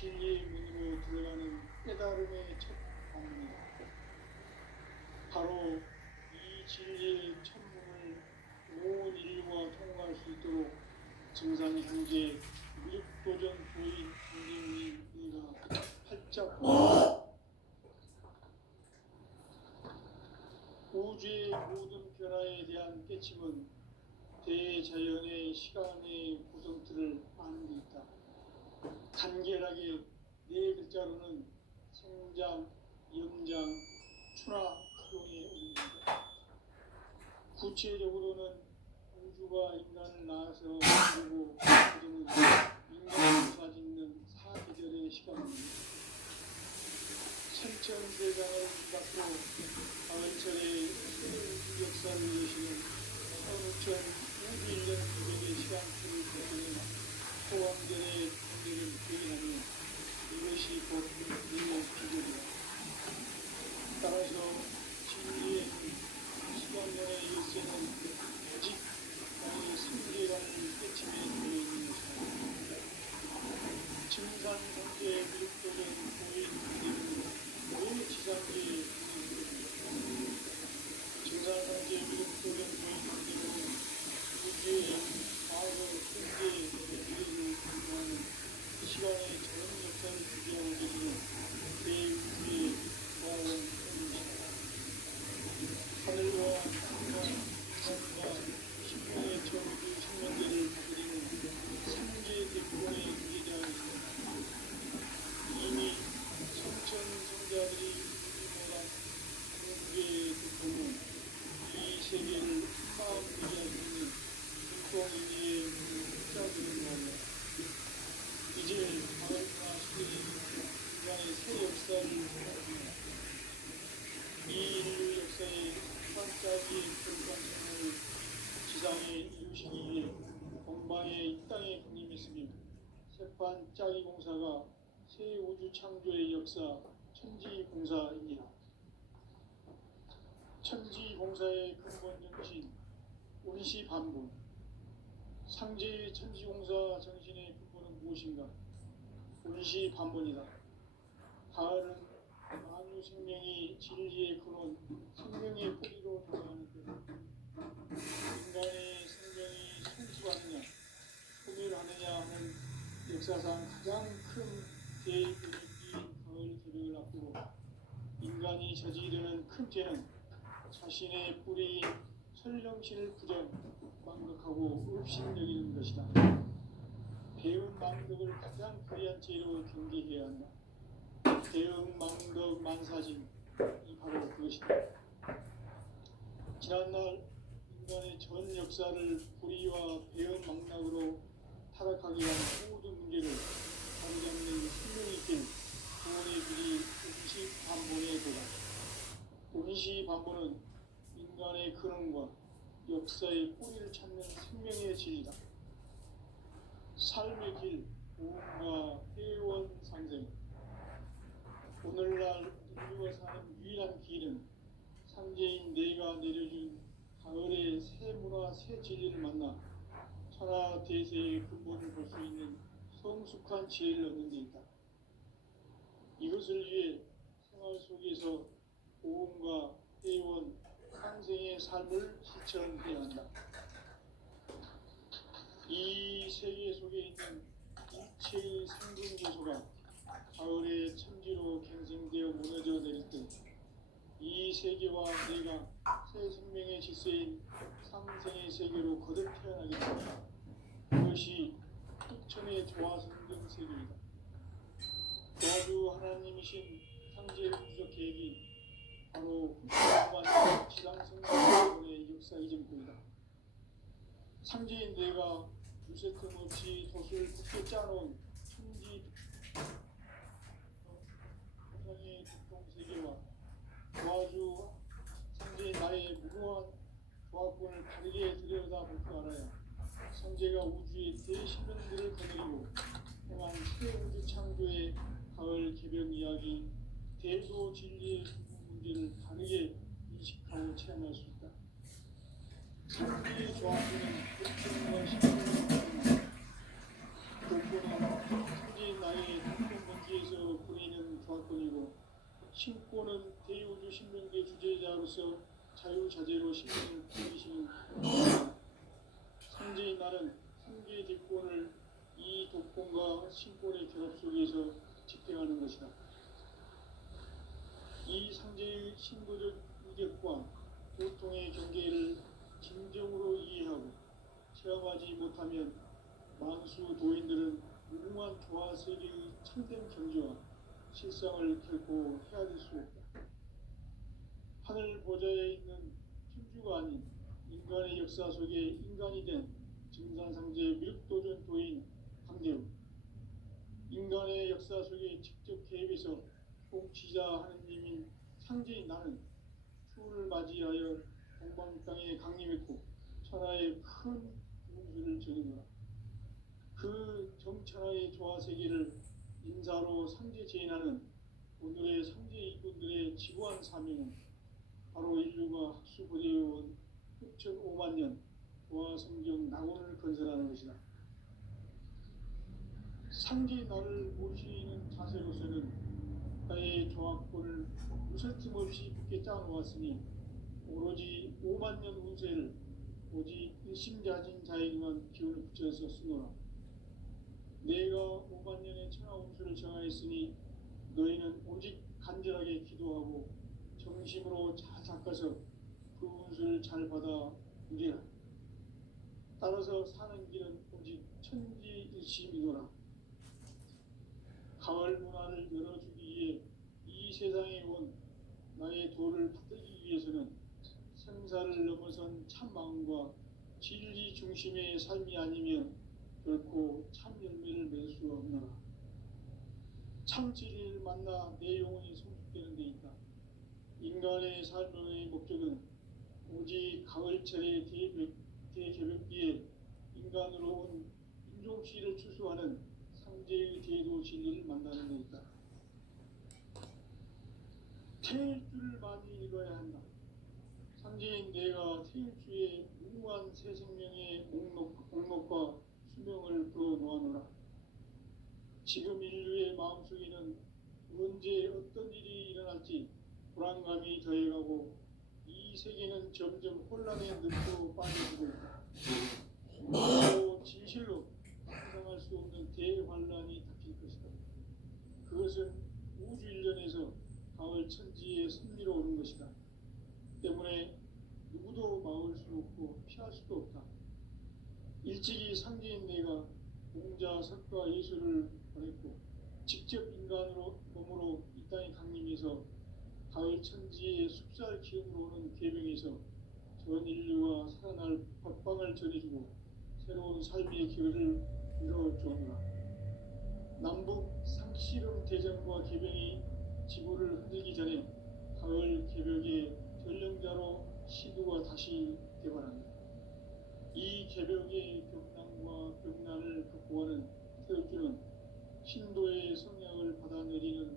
진리의 문으로 들어가는 깨달음의 첫 방문이다. 바로 이 진리의 첫 문을 온 인류가 통과할 수 있도록 증산 형제 미륵도전 부인 선생님이가 활짝 우주의 모든 변화에 대한 깨침은 대자연의 시간의 구성틀을 아는 데 있다. 간결하게 네 글자로는 생장, 영장, 추나 크동에 올린다. 구체적으로는 우주가 인간을 낳아서 그리고 그들은 인간을 사짓는 사계절의 시간입니다. 천천세상을 닫고 가을철의 우주 역사를 여시는 15,000 우주 1년 기적의 시간표를 거치는 소왕절의 통일을 기억하며 이것이 곧 인의 비결이다. 따라서 진리의 시간론의 열쇠는 오직 나의 승계라는 깨침에 들어있는 것이다. 증산성계의 미륵도전 고인 문제는 왜 지상계의 문제입니다. 증산성계의 미륵도전 고인 문제는 우주의 과거, 현재, 미래를 공부하는 시간의 전 역사를 주기하고 계시는 대우주의 과원 선생님이시다. 하늘과 땅과 인간과 신명의 저우주 생명계를 다스리는 삼계 대권의 주제자이시다. 이미 성천성자들이 우주모란 공개의 대권은 이 세계를 마음되게 할 수 있는 공동인의 흑자들을 말이야. 이제 가을과 시대의 인간의 새 역사를 시작합니다. 이 인류 역사의 반짝이 불광성을 지상에 이루시기 위해 건방에 이 땅에 군림했으며 색반짝이 공사가 새 우주 창조의 역사 천지공사입니다. 천지공사의 근본 정신 온시반본. 상제의 천지공사 정신의 근본은 무엇인가? 온시반본이다. 가을은 만유 생명이 진리의 근원, 생명의 뿌리로 돌아가는 때 인간의 생명이 성숙하느냐, 소멸하느냐 하는 역사상 가장 큰 대변이인 가을 개벽을 앞두고 인간이 저지르는 큰 죄는 자신의 뿌리인 설령신을 부정, 망덕하고 업신여기는 것이다. 배은 망덕을 가장 불의한 죄로 경계해야 한다. 대응 망덕 만사진이 바로 그것이다. 지난날 인간의 전 역사를 불의와 배은 망락으로 타락하게 한 모든 문제를 바로잡는 생명이 된 구원의 길이 온시반본의 도다. 온시반본은 인간의 근원과 역사의 뿌리를 찾는 생명의 진리다. 삶의 길, 보험과 회원 상생. 오늘날 인류가 사는 유일한 길은 상제인 내가 내려준 가을의 새 문화, 새 진리를 만나 천하 대세의 근본을 볼 수 있는 성숙한 지혜를 얻는 데 있다. 이것을 위해 생활 속에서 보험과 회원, 상생의 삶을 실천해야 한다. 이 세계 속에 있는 일체의 생분 요소가 가을의 천지로 갱생되어 무너져 내릴 때 이 세계와 내가 새 생명의 질서인 상생의 세계로 거듭 태어나게 된다. 그것이 흑천의 조화성경 세계이다. 도와주 하나님이신 상제 우주적 계획이 바로 흑천과 지상성경의 역사 이전부이다. 상제인 내가 무쇠 틈 없이 돛을 굳게 짜놓은 천지 세상의 국동세계와 도와주 상제인 나의 무모한 조합권을 바르게 들여다볼 줄 알아야 상제가 우주의 대신론들을 거느리고 행한 새 우주 창조의 가을 개벽 이야기, 대도 진리의 문제를 다르게 인식하고 체험할 수 있다. 상제의 조합권은 흑천과 신론을 거느리고 도권은 상제인 나의 국동권 신권은 대우주 신명계 주제자로서 자유자재로 신명을 풍기시는 상제인 나는 상계의 대권을 이 독권과 신권의 결합 속에서 집행하는 것이다. 이 상제의 신도적 위력과 도통의 경계를 진정으로 이해하고 체험하지 못하면 만수 도인들은 무궁한 조화 세계의 참된 경지와 실상을 결코 헤아릴 수 없다. 하늘 보좌에 있는 천주가 아닌 인간의 역사 속에 인간이 된 증산상제 미륵도전 도인 강대우, 인간의 역사 속에 직접 개입해서 통치자 하느님인 상제인 나는 추운을 맞이하여 동방 땅에 강림했고 천하의 큰 운수를 전했노라. 그 정천하의 조화세계를 인사로 상제 제인하는 오늘의 상제 이군들의 지구한 사명은 바로 인류가 학수고대해온 흡천 5만 년 조화성경 낙원을 건설하는 것이다. 상제의 나를 모시는 자세로서는 나의 조합권을 무설짐 없이 굳게 짜놓았으니 오로지 5만 년 운세를 오직 일심자진 자에게만 기운을 붙여서 쓰노라. 내가 5만 년의 천하 운수를 정하였으니 너희는 오직 간절하게 기도하고 정심으로 잘 닦아서 그 운수를 잘 받아 누리라. 따라서 사는 길은 오직 천지일심이노라. 가을 문화를 열어주기 위해 이 세상에 온 나의 도를 받들기 위해서는 생사를 넘어선 참 마음과 진리 중심의 삶이 아니면 결코 참 열매를 맺을 수 없노라. 참 진리를 만나 내 영혼이 성숙되는 데 있다. 인간의 삶의 목적은 오직 가을철의 대개벽기에 인간으로 온 인종시를 추수하는 상제의 대도 진리를 만나는 데 있다. 태일주를 많이 읽어야 한다. 상제인 내가 태일주의 무궁한 새 생명의 목록과 수명을 풀어놓아노라. 지금 인류의 마음속에는 언제 어떤 일이 일어날지 불안감이 더해가고 이 세계는 점점 혼란의 늪으로 빠져들고 있다. 또 진실로 상상할 수 없는 대환란이 닥칠 것이다. 그것은 우주 일련에서 가을 천지에 선미로 오는 것이다. 때문에 누구도 막을 수 없고 피할 수도 없다. 일찍이 상제인 내가 공자, 석가, 예수를 보냈고 직접 인간으로 몸으로 이 땅에 강림해서 가을 천지의 숲살 기운으로 오는 계명에서 전 인류가 살아날 법방을 전해주고 새로운 삶의 기회를 이뤄주었노라. 남북 상씨름 대전과 계명이 지구를 흔들기 전에 가을 개벽의 전령자로 시두가 다시 개발한다. 이 개벽의 벽난과 벽난을 극복하는 태극주는 신도의 성향을 받아내리는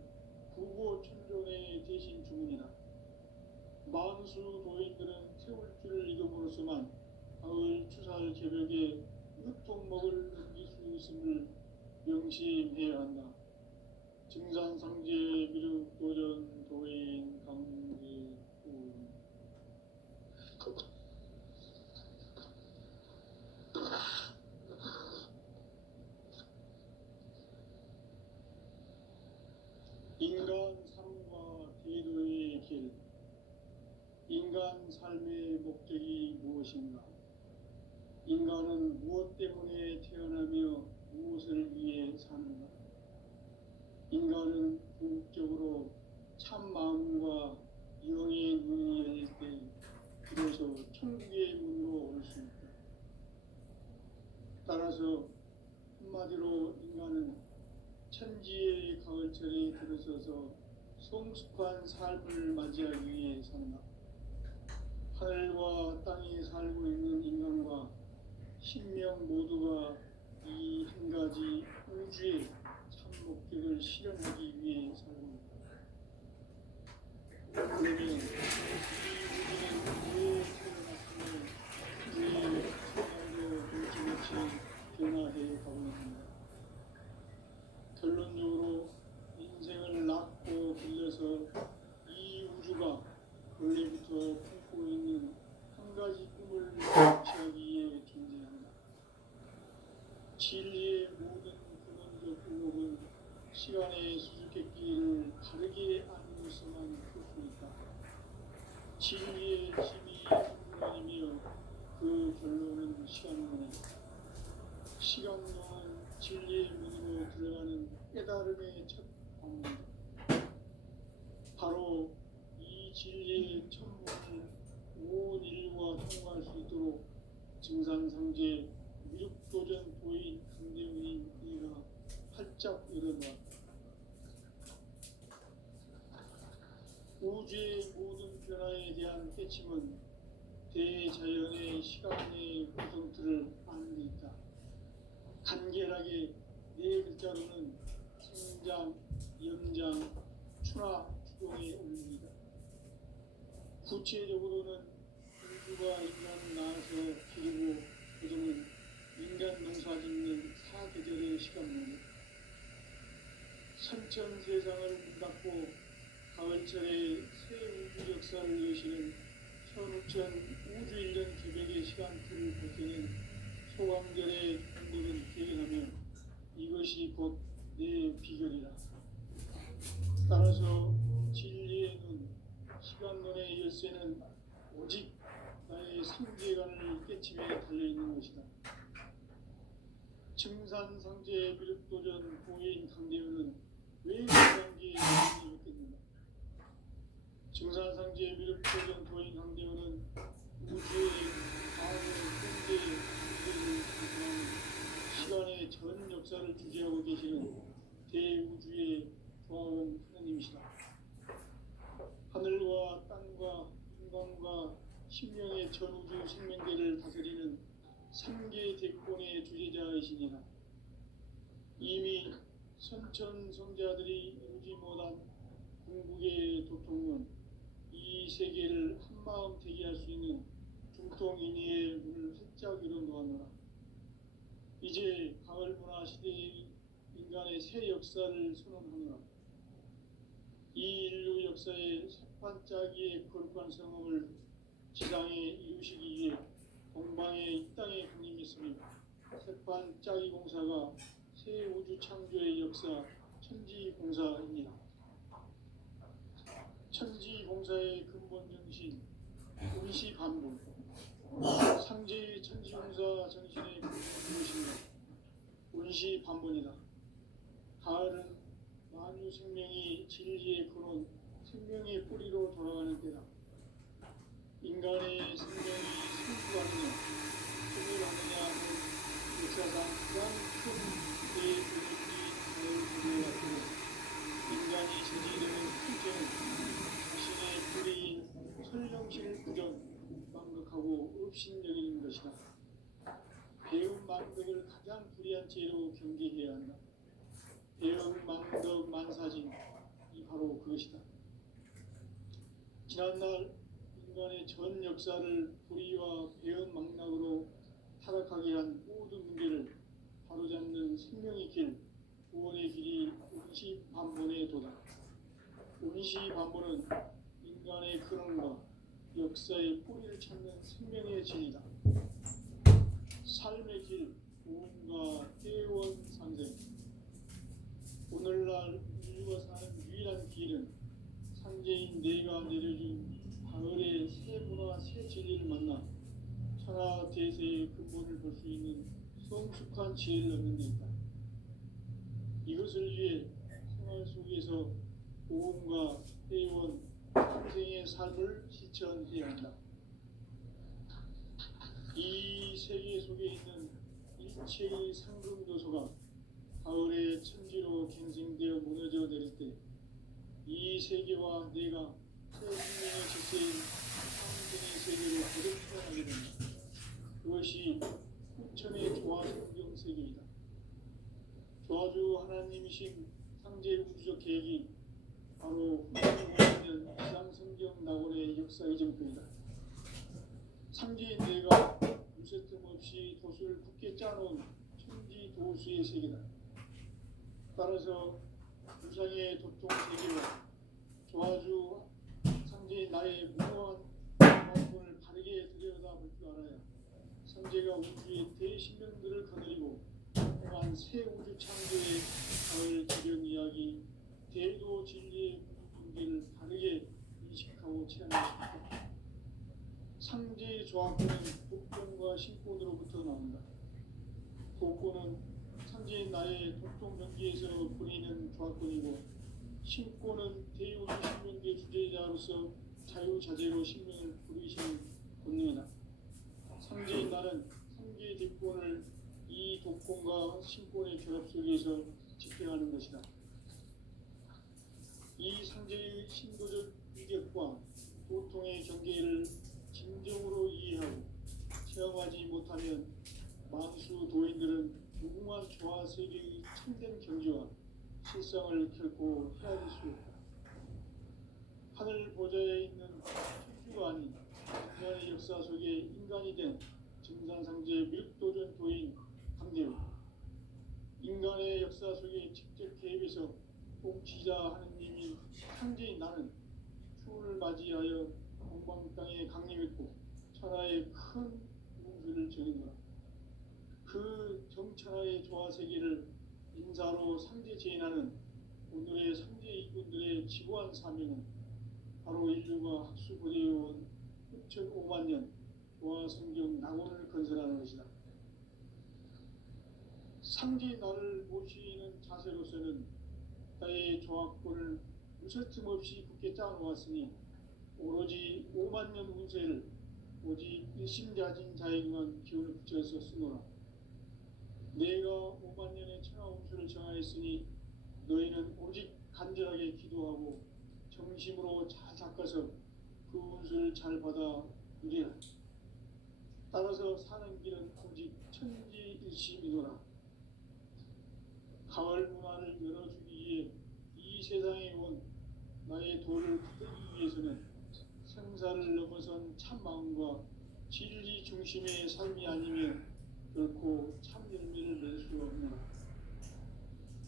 구보천존의 대신 주문이다. 만수 도인들은 태울주를 읽음으로써만 가을 추살 개벽의 으통먹을 넘길 수 있음을 명심해야 한다. 증산상제 미륵도전 도인 강대우. 인간 삶과 대도의 길. 인간 삶의 목적이 무엇인가? 인간은 무엇 때문에 태어나며 무엇을 위해 사는가? 인간은 궁극적으로 참 마음과 영의 눈이 열릴 때 비로소 천국의 문으로 올 수 있다. 따라서 한마디로 인간은 천지의 가을철에 들어서서 성숙한 삶을 맞이하기 위해 산다. 하늘과 땅에 살고 있는 인간과 신명 모두가 이 한 가지 우주의 참 목적을 실현하기 위해 살고 있다. 그러면 이 우주는 왜 태어났으며 왜 세상도 돌침없이 변화해 가고 있는가? 결론적으로 인생을 낳고 길러서 인간의 수수께끼를 바르게 아니고서만 풀 수 있다. 진리의 힘이 근원이며 그 결론은 시간론이다. 시간론은 진리의 문으로 들어가는 깨달음의 첫 방문이다. 바로 이 진리의 천문을 온 인류가 통과할 수 있도록 증산상제 미륵도전 도인 강대훈인 이가 활짝 열어놓았다. 우주의 모든 변화에 대한 깨침은 대자연의 시간의 구성틀을 아는 데 있다. 간결하게 네 글자로는 생장, 연장, 추나 추동의 원리이다. 구체적으로는 우주가 인간을 낳아서 기르고 거두는 인간 농사 짓는 사계절의 시간론이다. 선천 세상을 문 닫고 가을철에 새 우주 역사를 여시는 현우천 우주 1년 개백의 시간틀을 벗겨낸 소강절의 공덕은 기억하며 이것이 곧 내 비결이라. 따라서 진리의 눈, 시간론의 열쇠는 오직 나의 상제관을 깨침에 달려있는 것이다. 증산상제 미륵도전 보인 강대훈은 왜 인간계에 영향을 받겠는가? 증산상제 미륵도전 도인 강대훈은 우주의 과거, 현재, 미래를 구성하는 시간의 전 역사를 주재하고 계시는 대우주의 조화원 하느님이시다. 하늘과 땅과 인간과 신명의 전우주 생명계를 다스리는 3개 대권의 주제자이시니라. 이미 선천성자들이 이루지 못한 궁극의 도통론, 이 세계를 한마음 되게 할 수 있는 중통인의의 문을 활짝 열어놓았노라. 이제 가을문화 시대의 인간의 새 역사를 선언하노라. 이 인류 역사의 새반짝이의 거룩한 성험을 지상에 이루시기 위해 동방의 이 땅에 군림했으며 새반짝이 공사가 새 우주 창조의 역사 천지공사입니다. 천지공사의 근본 정신 운시반복, 상제의 천지공사 정신의 근본 무엇인가? 운시반복이다. 가을은 만유 생명이 진리의 근원, 생명의 뿌리로 돌아가는 때다. 인간의 생명이 승부하느냐, 승리하느냐는 역사상 가장 큰 대변이 자연분의 같고, 인간이 저지르는 큰죄는 자신의 뿌리인 설령실 부정, 망극하고 업신여기는 것이다. 배움 망덕을 가장 불의한 죄로 경계해야 한다. 배움 망덕 만사진, 이 바로 그것이다. 지난날 인간의 전 역사를 불의와 배움 망락으로 타락하게 한 모든 문제를 바로잡는 생명의 길, 구원의 길이 운시반본의 도다. 운시반본은 인간의 근원과 역사의 뿌리를 찾는 생명의 진리다. 삶의 길, 구원과 회원 상생. 오늘날 인류가 사는 유일한 길은 상제인 내가 내려준 가을의 새 문화 새 진리를 만나 천하 대세의 근본을 볼 수 있는 성숙한 지혜를 얻는 데 있다. 이것을 위해 생활 속에서 보험과 회원, 평생의 삶을 실천해야 한다. 이 세계 속에 있는 일체의 상금 요소가 가을의 천지로 갱생되어 무너져 내릴 때 이 세계와 내가 새 생명의 질서인 상생의 세계로 거듭 태어나게 된다. 그것이 후천의 조화성경 세계이다. 조화주 하나님이신 상제 우주적 계획이 바로 후천에 있는 지상성경 낙원의 역사 이정표이다. 상제인 내가 무쇠틈 없이 도수를 굳게 짜놓은 천지 도수의 세계다. 따라서 우상의 도통 세계와 조화주 상제인 나의 무모한 방법을 바르게 들여다볼 줄 알아야 상제가 우주의 대신령들을 거느리고 향한 새 우주 창조의 가을 기련 이야기, 대도 진리의 문제를 다르게 인식하고 체험할 수 있다. 상제의 조합권은 독종과 신권으로부터 나온다. 독권은 상제인 나의 독종 경기에서 부리는 조합권이고, 신권은 대우주 신명계 주제자로서 자유자재로 신명을 부리시는 권능이다. 상제인 나는 상제의 뒷권을 이 독권과 신권의 결합 속에서 집행하는 것이다. 이 상제의 신도적 위력과 도통의 경계를 진정으로 이해하고 체험하지 못하면 만수 도인들은 무궁한 조화 세계의 참된 경지와 실상을 결코 헤아릴 수 없다. 하늘 보좌에 있는 천주가 아닌 인간의 역사 속에 인간이 된 증산상제 밀도전 도인 강대우, 인간의 역사 속에 직접 개입해서 통치자 하느님인 상제인 나는 추운을 맞이하여 동방 땅에 강림했고 천하의 큰 운수를 정했노라. 그 정천하의 조화세계를 인사로 상제 제인하는 오늘의 상제 이군들의 지구한 사명은 바로 인류가 학수고대해온 6,500만 년 조화성경 낙원을 건설하는 것이다. 상제인 나를 모시는 자세로서는 나의 조합권을 무설틈 없이 굳게 짜놓았으니 오로지 5만 년 운세를 오직 일심자진 자에게만 기운을 붙여서 쓰노라. 내가 5만 년의 천하 운수를 정하였으니 너희는 오직 간절하게 기도하고 정심으로 잘 닦아서 그 운수를 잘 받아 누리라. 따라서 사는 길은 오직 천지일심이노라. 가을 문화를 열어주기 위해 이 세상에 온 나의 도를 받기 위해서는 생사를 넘어선 참마음과 진리 중심의 삶이 아니면 결코 참 열매를 낼 수 없노라.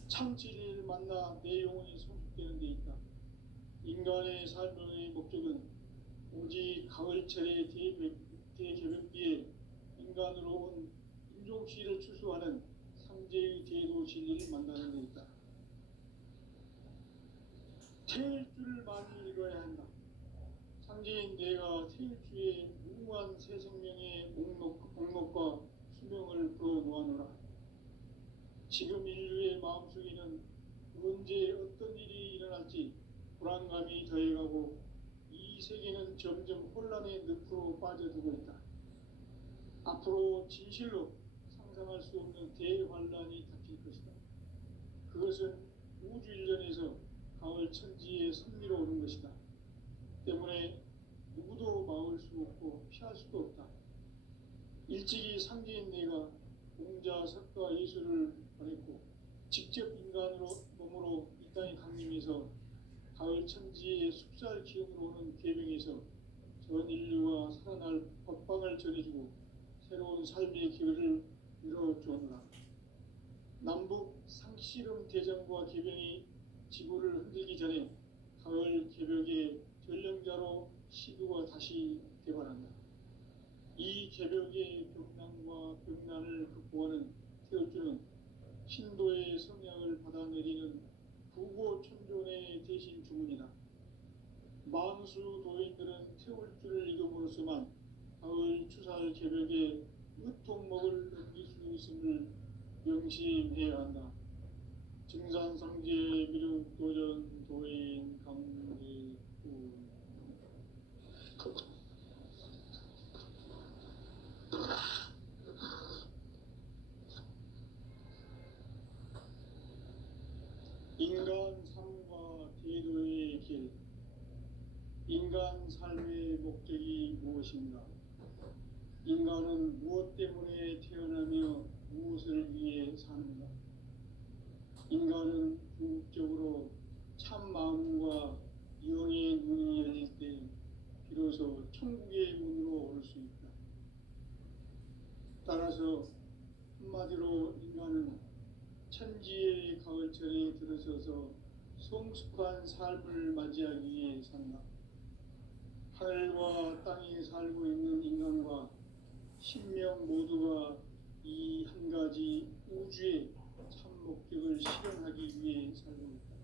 참 진리를 만나 내 영혼이 성숙되는 데 있다. 인간의 삶의 목적은 오직 가을철의 대개벽비에 인간으로 온 인종시를 추수하는 상제의 대도 진리를 만나는 데 있다. 태일 줄을 많이 읽어야 한다. 상제인 내가 태일주의 무궁한 새 생명의 목록과 수명을 풀어놓아노라. 지금 인류의 마음속에는 언제 어떤 일이 일어날지 불안감이 더해가고 이 세계는 점점 혼란의 늪으로 빠져들고 있다. 앞으로 진실로 상상할 수 없는 대환란이 닥칠 것이다. 그것은 우주 일련에서 가을 천지의 섭리로 오는 것이다. 때문에 누구도 막을 수 없고 피할 수도 없다. 일찍이 상제인 내가 공자, 석가, 예수를 보냈고 직접 인간으로 몸으로 이 땅에 강림해서 가을 천지의 숲살 기운으로 오는 계명에서 전 인류와 살아날 법방을 전해주고 새로운 삶의 기회를 열어주었노라. 남북 상씨름 대전과 개병이 지구를 흔들기 전에 가을 개벽의 전령자로 시두가 다시 개발한다. 이 개벽의 병난과 병난을 극복하는 태울주는 신도의 성향을 받아내리는 부고천존의 대신 주문이다. 만수 도인들은 태울주를 읽음으로써만 가을 추살 개벽에 으통먹을 넘길 수 있음을 명심해야 한다. 증산상제 미륵도전 도인 강대우. 인간 삶과 대도의 길. 인간 삶의 목적이 무엇인가? 인간은 무엇 때문에 태어나며 무엇을 위해 사는가? 인간은 궁극적으로 참 마음과 영의 문이 열릴 때 비로소 천국의 문으로 올 수 있다. 따라서 한마디로 인간은 천지의 가을철에 들어서서 성숙한 삶을 맞이하기 위해 산다. 하늘과 땅에 살고 있는 인간과 신명 모두가 이 한 가지 우주의 목적을 실현하기 위해 살고 있다.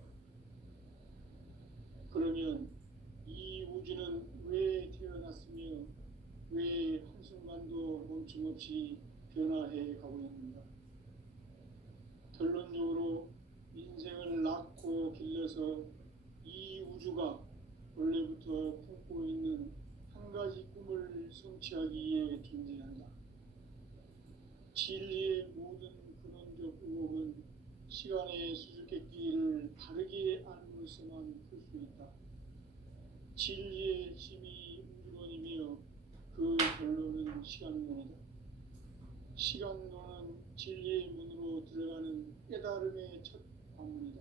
그러면 이 우주는 왜 태어났으며 왜 한순간도 멈춤없이 변화해 가고 있는가? 결론적으로 인생을 낳고 길러서 이 우주가 원래부터 품고 있는 한 가지 꿈을 성취하기 위해 존재한다. 진리의 모든 근원적 의혹은 시간의 수수께끼를 바르게 알므로서만 풀 수 있다. 진리의 핵심이 우주론이며 그 결론은 시간론이다. 시간론은 진리의 문으로 들어가는 깨달음의 첫 관문이다.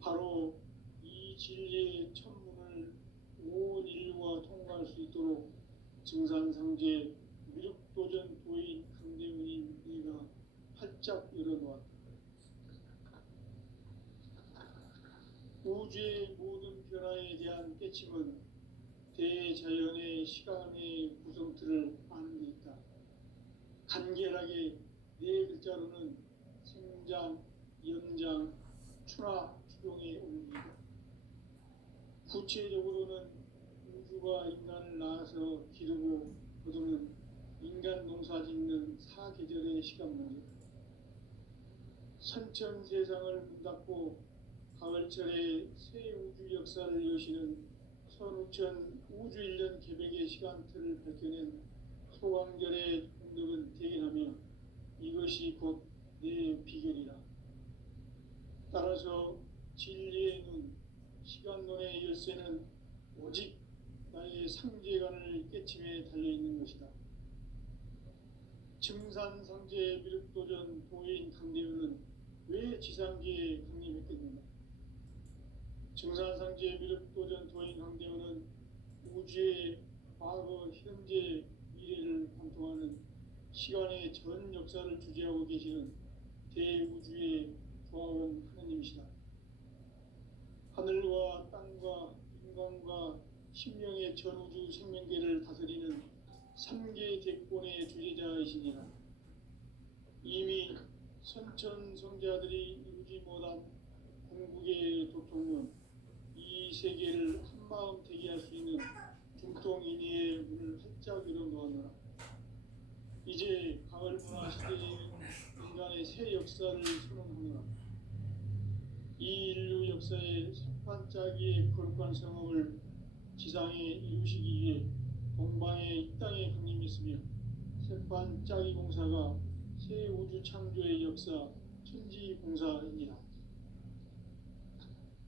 바로 이 진리의 첫 문을 온 인류가 통과할 수 있도록 증산상제 미륵도전 도인 강대문인 네가 활짝 열어놓았다. 우주의 모든 변화에 대한 깨침은 대자연의 시간의 구성틀을 아는 데 있다. 간결하게 네 글자로는 생장, 연장, 추나 추동의 온기이다. 구체적으로는 우주가 인간을 낳아서 기르고 거두는 인간 농사 짓는 사계절의 시간 문제다. 선천 세상을 문 닫고 가을철에 새 우주 역사를 여시는 선우천 우주 1년 계백의 시간틀을 밝혀낸 소강절의 공덕은 대견하며 이것이 곧 내 비결이라. 따라서 진리의 눈, 시간론의 열쇠는 오직 나의 상제관을 깨침에 달려있는 것이다. 증산상제 미륵도전 도인 강대현은 왜 지상계에 강림했겠는가? 증산상제 미륵도전 도인 강대현은 우주의 과거, 현재, 미래를 관통하는 시간의 전 역사를 주재하고 계시는 대우주의 조화원 하느님이시다. 하늘과 땅과 인간과 신명의 전우주 생명계를 다스리는 3계 대권의 주제자이시니라. 이미 선천성자들이 이루지 못한 궁극의 도통은 이 세계를 한마음 되게 할 수 있는 중통인의의 문을 활짝 열어놓았노라. 이제 가을 문화 시대에 인간의 새 역사를 선언하노라. 이 인류 역사의 새반짝이의 거룩한 성음을 지상에 이루시기 위해 동방에 이 땅에 강림했으며 새반짝이 공사가 새 우주 창조의 역사 천지공사입니다.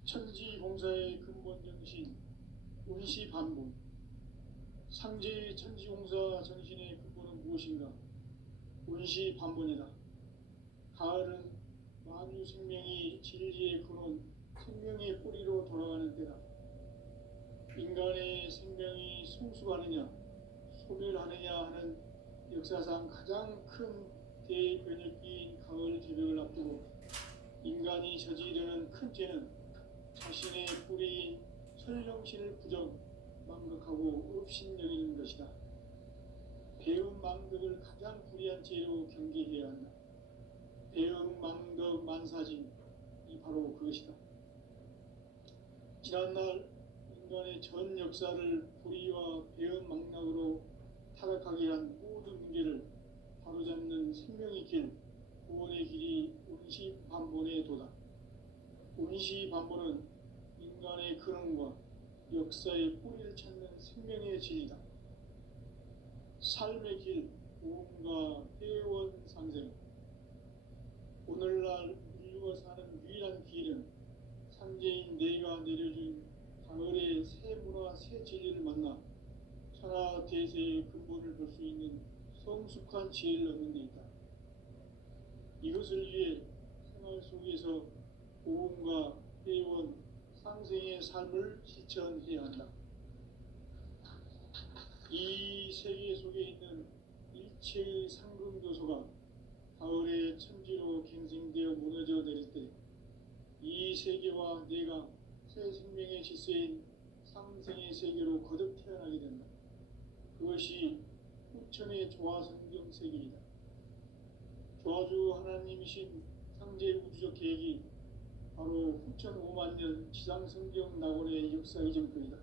천지공사의 근본 정신 운시반본. 상제의 천지공사 정신의 근본은 무엇인가? 운시반본이다. 가을은 만유 생명이 진리의 근원, 생명의 뿌리로 돌아가는 때다. 인간의 생명이 성숙하느냐, 소멸하느냐 하는 역사상 가장 큰 대변혁기인 가을 제벽을 앞두고 인간이 저지르는 큰 죄는 자신의 뿌리인 설령신을 부정, 망각하고 업신여기는 것이다. 배움 망덕을 가장 불의한 죄로 경계해야 한다. 배움 망덕 만사진, 이 바로 그것이다. 지난날 인간의 전 역사를 불의와 배움 망락으로 타락하게 한 모든 문제를 바로잡는 생명의 길, 구원의 길이 운시반본의 도다. 운시반본은 인간의 근원과 역사의 뿌리를 찾는 생명의 진리다. 삶의 길, 구원과 회원 상생. 오늘날 인류가 사는 유일한 길은 상제인 내가 내려준 가을의 새 문화, 새 진리를 만나 천하 대세의 근본을 볼 수 있는 성숙한 지혜를 얻는 데 있다. 이것을 위해 생활 속에서 고음과 회원, 상생의 삶을 실천해야 한다. 이 세계 속에 있는 일체의 상금교소가 가을의 천지로 갱생되어 무너져 내릴 때 이 세계와 내가 새 생명의 질서인 상생의 세계로 거듭 태어나게 된다. 그것이 후천의 조화성경 세계이다. 조화주 하나님이신 상제 우주적 계획이 바로 후천 5만 년 지상성경 낙원의 역사 이전권이다.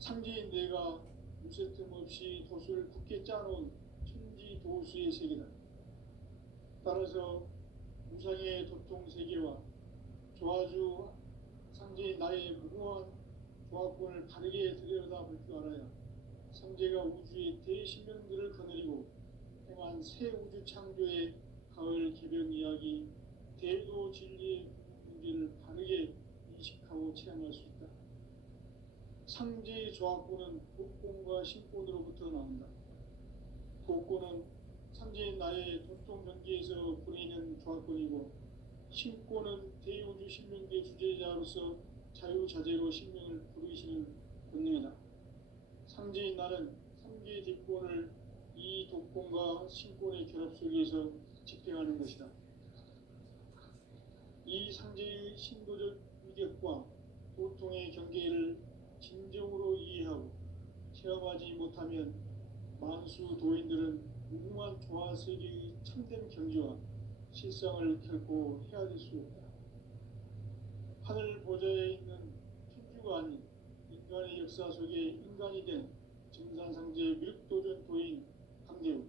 상제인 내가 무쇠틈 없이 도수를 굳게 짜놓은 천지 도수의 세계다. 따라서 우상의 도통 세계와 조화주 상제인 나의 무궁한 조합권을 바르게 들여다볼 줄 알아야 상제가 우주의 대신명들을 거느리고 행한 새 우주 창조의 가을 개벽 이야기 대도 진리의 문제를 바르게 인식하고 체험할 수 있다. 상제의 조합권은 복권과 신권으로부터 나온다. 복권은 상제인 나의 도통 경계에서 부리는 조합권이고, 신권은 대우주 신명계 주제자로서 자유자재로 신명을 부르시는 권능이다. 상제인 나는 3개의 뒷권을 이 독권과 신권의 결합 속에서 집행하는 것이다. 이 상제의 신도적 위력과 도통의 경계를 진정으로 이해하고 체험하지 못하면 만수 도인들은 무궁한 조화세계의 참된 경지와 실상을 결코 헤아릴 수 없다. 하늘 보좌에 있는 천주가 아닌 인간의 역사 속에 인간이 된 증산상제 밀도전 도인 강대우,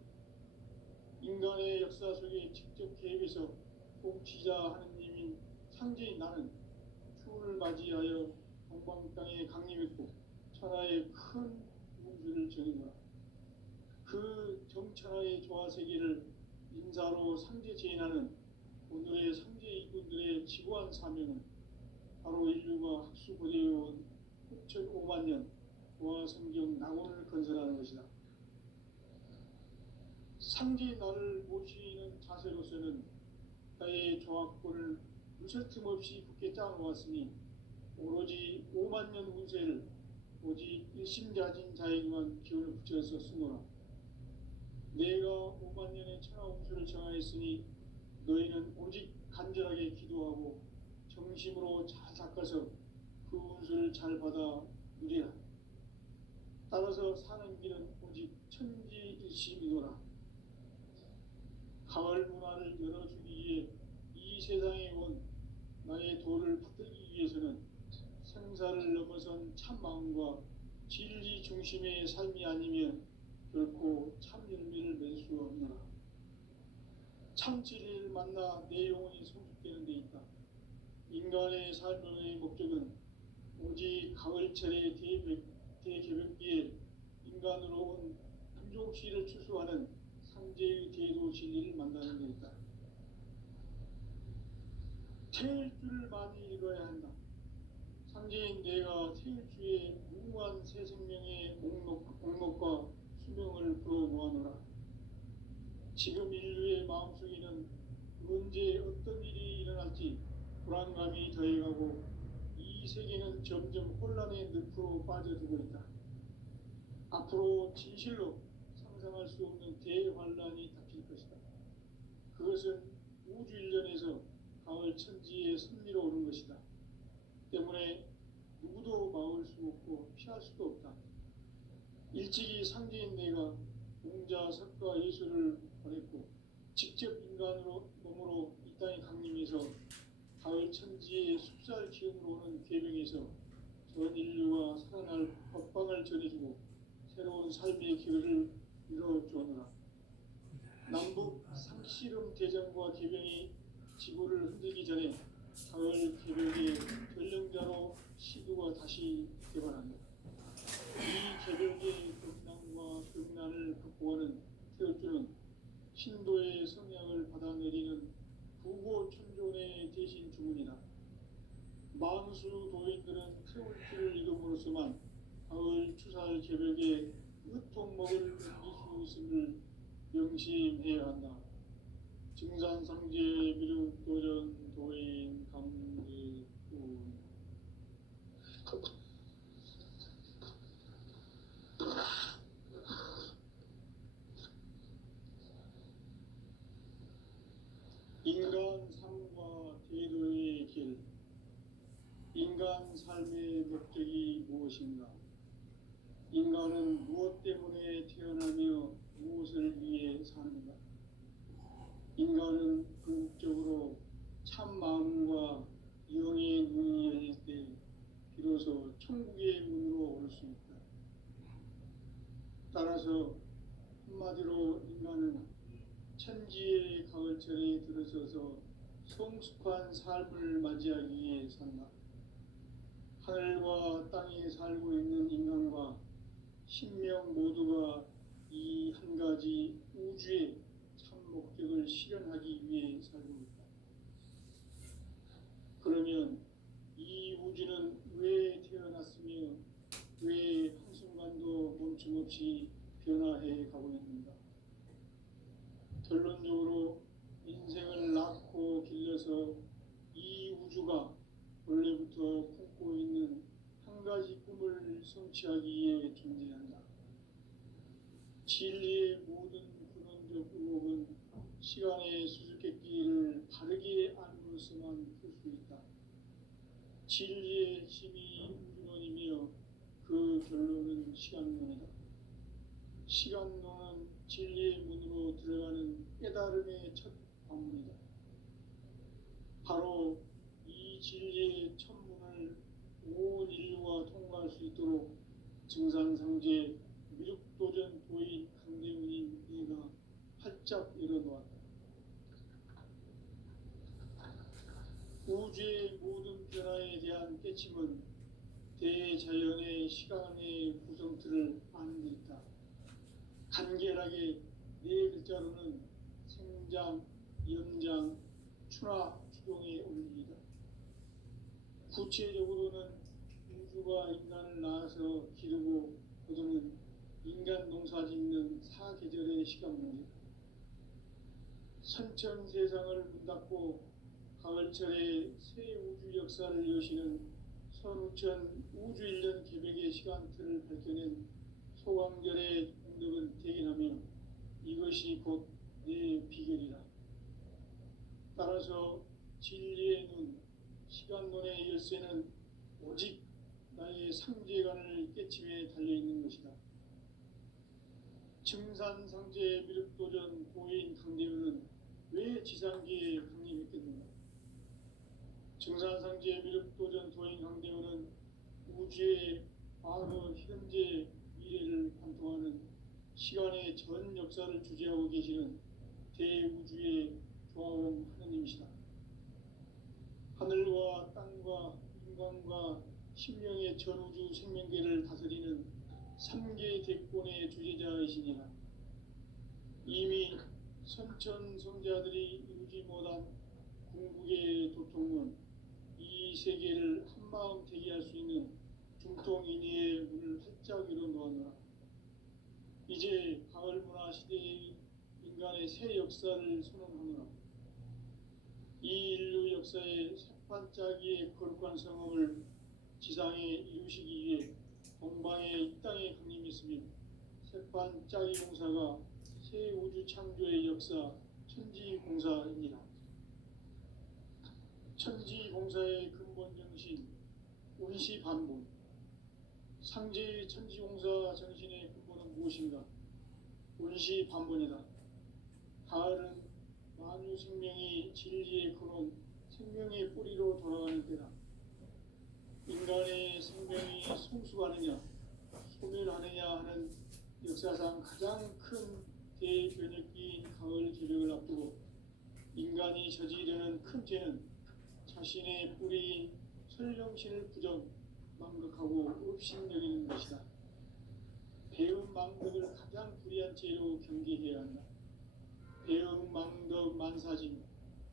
인간의 역사 속에 직접 개입해서 통치자 하느님인 상제인 나는 추운을 맞이하여 동방 땅에 강림했고 천하의 큰 우주를 정의하라. 그 정천하의 조화세계를 인사로 상제 제인하는 오늘의 상제 이군들의 지구한 사명은 바로 인류가 학수고대해온 후천 5만 년 조화성경 낙원을 건설하는 것이다. 상제인 나를 모시는 자세로서는 나의 조합권을 무쇠 틈 없이 굳게 짜놓았으니 오로지 5만 년 운세를 오직 일심자진 자에게만 기운을 붙여서 쓰노라. 내가 5만 년의 천하 운수를 정하였으니 너희는 오직 간절하게 기도하고 정심으로 잘 닦아서 그 운수를 잘 받아 누리라. 따라서 사는 길은 오직 천지일심이노라. 가을 문화를 열어주기 위해 이 세상에 온 나의 도를 받들기 위해서는 생사를 넘어선 참 마음과 진리 중심의 삶이 아니면 결코 참 열매를 맺을 수 없노라. 참 진리를 만나 내 영혼이 성숙되는 데 있다. 인간의 삶의 목적은 오직 가을철의 대개벽기에 인간으로 온 금종씨를 추수하는 상제의 대도 진리를 만나는 데 있다. 태일주를 많이 읽어야 한다. 상제인 내가 태일주의 무궁한 새 생명의 목록과 수명을 불어모아노라. 지금 인류의 마음속에는 언제 어떤 일이 일어날지 불안감이 더해가고 이 세계는 점점 혼란의 늪으로 빠져들고 있다. 앞으로 진실로 상상할 수 없는 대환란이 닥칠 것이다. 그것은 우주 일련에서 가을 천지에 선미로 오는 것이다. 때문에 누구도 막을 수 없고 피할 수도 없다. 일찍이 상제인 내가 공자, 석가, 예수를 보냈고 직접 인간으로 몸으로 이 땅에 강림해서 가을 천지의 숲살 기운으로 오는 계명에서 전 인류가 살아날 법방을 전해주고 새로운 삶의 기회를 이뤄주었노라. 남북 상씨름 대전과 개병이 지구를 흔들기 전에 가을 개벽의 전령자로 시도가 다시 개발한다. 이 개벽의 극난과 극난을 극복하는 태울주는 신도의 성향을 받아내리는 부고천존의 대신 주문이다. 만수 도인들은 태울주를 읽음으로써만 가을 추살 개벽의 으통먹을 견딜 수 있음을 명심해야 한다. 증산상제 미륵도전 도인 강지훈. 인간 삶과 대도의 길. 인간 삶의 목적이 무엇인가? 인간은 무엇 때문에 태어나며 무엇을 위해 사는가? 인간은 궁극적으로 참 마음과 영의 눈이 열릴 때 비로소 천국의 문으로 올 수 있다. 따라서 한마디로 인간은 천지의 가을철에 들어서서 성숙한 삶을 맞이하기 위해 산다. 하늘과 땅에 살고 있는 인간과 신명 모두가 이 한 가지 우주의 참 목적을 실현하기 위해 살고 있다. 그러면 이 우주는 왜 태어났으며 왜 한순간도 멈춤없이 변화해 가고 있는가? 결론적으로 인생을 낳고 길러서 이 우주가 원래부터 품고 있는 한 가지 꿈을 성취하기 위해 존재한다. 진리의 모든 근원적 의혹은 시간의 수수께끼를 바르게 알므로서만 풀 수 있다. 진리의 핵심이 우주론이며 그 결론은 시간론이다. 시간론은 진리의 문으로 들어가는 깨달음의 첫 관문이다. 바로 이 진리의 첫 문을 온 인류가 통과할 수 있도록 증산상제 미륵도전 도인 강대훈이 내가 활짝 열어놓았다. 우주의 모든 변화에 대한 깨침은 대자연의 시간의 구성틀을 아는 데 있다. 간결하게 네 글자로는 생장, 연장, 추나 추동의 원리이다. 구체적으로는 우주가 인간을 낳아서 기르고 거두는 인간 농사 짓는 사계절의 시간 문제. 선천 세상을 문 닫고 가을철에 새 우주 역사를 여시는 선우천 우주 1년 계백의 시간틀을 밝혀낸 소강절의 공덕은 대견하며 이것이 곧 내 비결이라. 따라서 진리의 눈, 시간론의 열쇠는 오직 나의 상제관을 깨침에 달려있는 것이다. 증산상제 미륵도전 도인 강대훈은 왜 지상계에 강림했겠는가? 증산상제 미륵도전 도인 강대훈은 우주의 과거, 현재, 미래를 관통하는 시간의 전 역사를 주재하고 계시는 대우주의 조화원 하느님이시다. 하늘과 땅과 인간과 심령의 전우주 생명계를 다스리는 3계 대권의 주제자이시니라. 이미 선천성자들이 이루지 못한 궁극의 도통문, 이 세계를 한마음 대기할 수 있는 중통인의의 문을 활짝 열어놓았노라. 이제 가을 문화 시대의 인간의 새 역사를 선언하노라. 이 인류 역사의 새반짝이의 거룩한 성험을 지상에 이루시기 위해 동방의 이 땅에 강림했으며 새반짝이 공사가 새 우주 창조의 역사 천지공사입니다. 천지공사의 근본 정신 운시반본. 상제의 천지공사 정신의 근본은 무엇인가? 운시반본이다. 가을은 만유 생명이 진리의 근원, 생명의 뿌리로 돌아가는 때다. 인간의 생명이 성숙하느냐, 소멸하느냐 하는 역사상 가장 큰 대변혁기인 가을 계백을 앞두고 인간이 저지르는 큰 죄는 자신의 뿌리인 설령신을 부정, 망극하고 업신여기는 것이다. 배움 망덕을 가장 불의한 죄로 경계해야 한다. 배움 망덕 만사짐,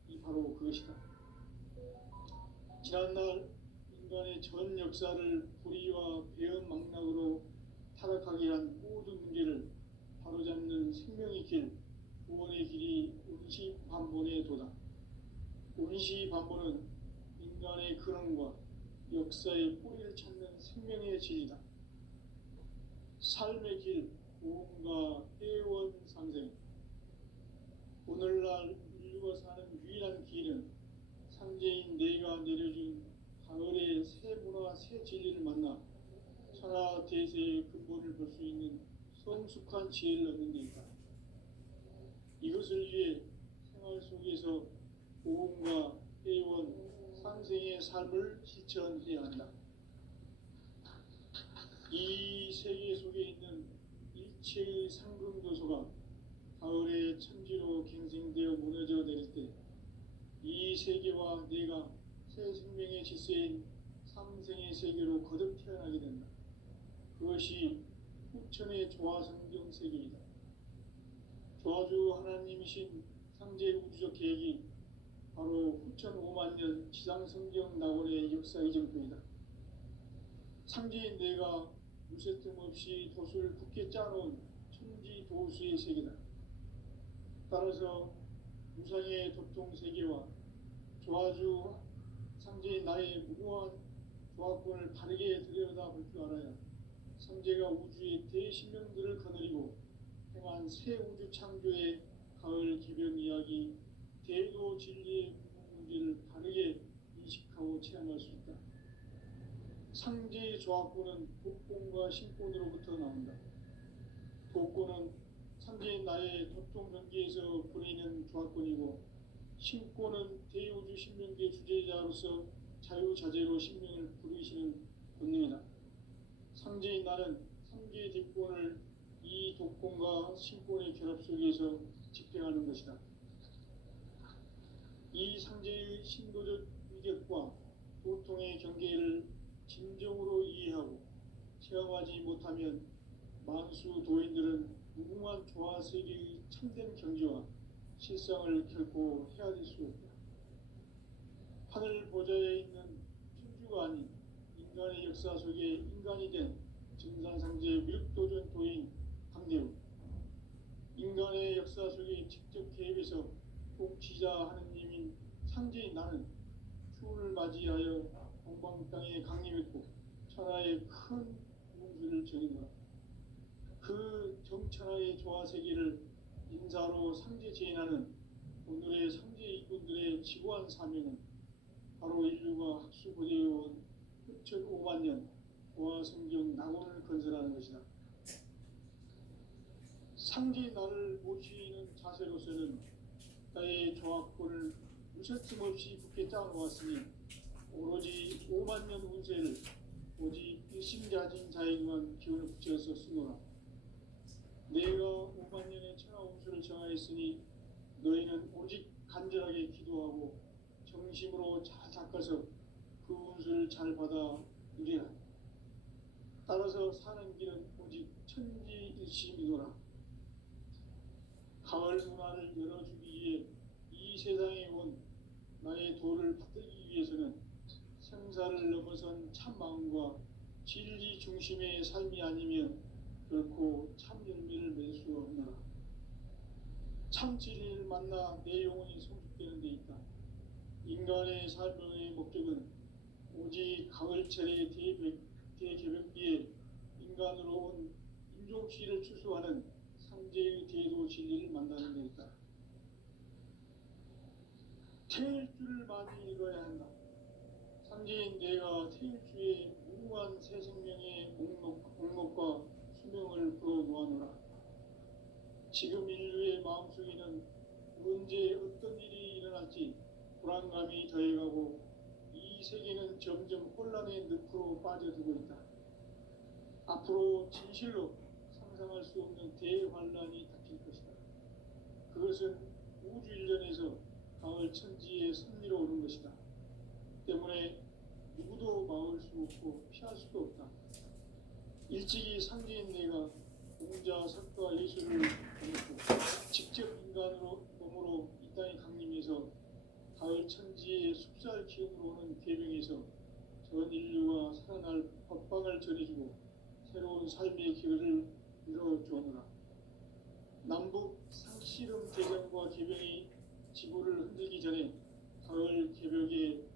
이 바로 그것이다. 지난날 인간의 전 역사를 불의와 배움 망락으로 타락하게 한 모든 문제를 바로잡는 생명의 길, 구원의 길이 운시반본의 도다. 운시반본은 인간의 근원과 역사의 뿌리를 찾는 생명의 진리다. 삶의 길, 구원과 회원 상생. 오늘날 인류가 사는 유일한 길은 상제인 내가 내려준 가을의 새 문화, 새 진리를 만나 천하 대세의 근본을 볼 수 있는 성숙한 지혜를 얻는 데 있다. 이것을 위해 생활 속에서 고음과 회원, 상생의 삶을 실천해야 한다. 이 세계 속에 있는 일체의 상금도소가 가을의 천지로 갱생되어 무너져 내릴 때 이 세계와 내가 새 생명의 질서인 삼생의 세계로 거듭 태어나게 된다. 그것이 후천의 조화성경 세계이다. 조화주 하나님이신 상제 우주적 계획이 바로 후천 5만 년 지상성경 낙원의 역사 이정표이다. 상제인 내가 무쇠뜸 없이 도수를 굳게 짜놓은 천지 도수의 세계다. 따라서 무상의 도통 세계와 조화주 상제인 나의 무고한 조화권을 바르게 들여다볼 줄 알아야 상제가 우주의 대신명들을 거느리고 행한 새 우주 창조의 가을 기병 이야기, 대도 진리의 문제를 바르게 인식하고 체험할 수 있다. 상제의 조화권은 독권과 신권으로부터 나온다. 독권은 상제인 나의 도통 경계에서 보내는 조화권이고, 신권은 대우주 신명계 주제자로서 자유자재로 신명을 부르시는 본능이다. 상제인 나는 상제의 대권을 이 독권과 신권의 결합 속에서 집행하는 것이다. 이 상제의 신도적 위격과 도통의 경계를 진정으로 이해하고 체험하지 못하면 만수 도인들은 무궁한 조화세계의 참된 경지와 실상을 결코 헤아릴 수 없다. 하늘 보좌에 있는 천주가 아닌 인간의 역사 속에 인간이 된 증산상제 밀도전 도인 강대우, 인간의 역사 속에 직접 개입해서 통치자 하느님인 상제인 나는 추운을 맞이하여 동방 땅에 강림했고 천하의 큰 운수를 정의노라. 그 정천하의 조화세계를 인사로 상제 제인하는 오늘의 상제 이꾼들의 지구한 사명은 바로 인류가 학수고대해온 후천 5만 년 조화성경 낙원을 건설하는 것이다. 상제인 나를 모시는 자세로서는 나의 조화권을 무쇠틈 없이 굳게 짜놓았으니 오로지 5만 년 운세를 오직 일심자진 자에게만 기운을 붙여서 쓰노라. 내가 5만 년의 천하 운수를 정하였으니 너희는 오직 간절하게 기도하고 정심으로 잘 닦아서 그 운수를 잘 받아 누리라. 따라서 사는 길은 오직 천지일심이노라. 가을 문화를 열어주기 위해 이 세상에 온 나의 도를 받들기 위해서는 생사를 넘어선 참마음과 진리 중심의 삶이 아니면 결코 참 열매를 맺을 수 없노라. 참 진리를 만나 내 영혼이 성숙되는 데 있다. 인간의 삶의 목적은 오직 가을철의 대개벽기에 인간으로 온 인종시를 추수하는 상제의 대도 진리를 만나는 데 있다. 태일주를 많이 읽어야 한다. 상제인 내가 태일주의 무궁한 새 생명의 목록과 수명을 풀어놓아노라. 지금 인류의 마음속에는 언제 어떤 일이 일어날지 불안감이 더해가고 이 세계는 점점 혼란의 늪으로 빠져들고 있다. 앞으로 진실로 상상할 수 없는 대환란이 닥칠 것이다. 그것은 우주 일련에서 가을 천지에 승리로 오는 것이다. 때문에 누구도 막을 수 없고 피할 수도 없다. 일찍이 상제인 내가 공자, 석가, 예술을 보냈고 직접 인간으로 몸으로 이 땅에 강림해서 가을 천지의 숲살 기운으로 오는 괴병에서 전 인류가 살아날 법방을 전해주고 새로운 삶의 기회를 열어주오노라. 남북 상씨름 대전과 개병이 지구를 흔들기 전에 가을 개벽에